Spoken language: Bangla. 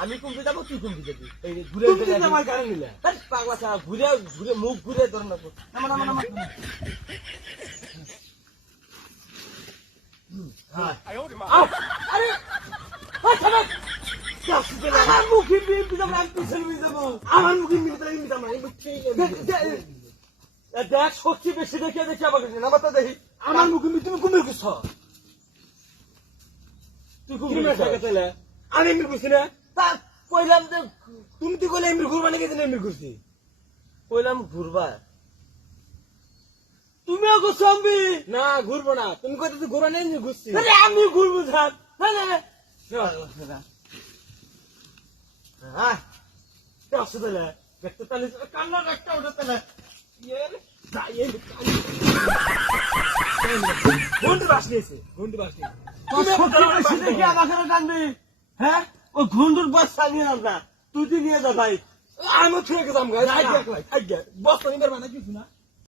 আমি কুমড়ি যাবো তুই কুমড়ি যাবি এই ঘুরে ঘুরে আমার গাড়ি নিলে পাগলা চা ঘুরে ঘুরে মুখ ঘুরে ধর না আরে আমার মুখে বিএমপি যাবো আমি পিছনে বিয়ে যাবো আমার মুখে মিলিটারি যাবো দেখ শক্তি বেশি দেখে দেখি আমাকে নামাতা দেখি আমার মুখে তুমি কুমির কুছ তুই কুমির খাইলে আমি এমনি করছি না তা কইলাম যে তুমি তো কইলে এমনি ঘুরবা নাকি এমনি করছি কইলাম ঘুরবা তুমিও করছো আমি না ঘুরবো না তুমি কইতে তো ঘুরবা নেই ঘুরছি আমি ঘুরবো স্যার হ্যাঁ অসুবিধা দেখতে তাহলে কান্না একটা ওটা তাহলে ঘন্টি বাস নিয়েছে ঘন্টি বাস নিয়েছে আমাকে টানবি হ্যাঁ ও ঘন্টুর বাস চালিয়ে না তুই নিয়ে যা ভাই আমি থেকে যাম বস নিবার মানে কিছু না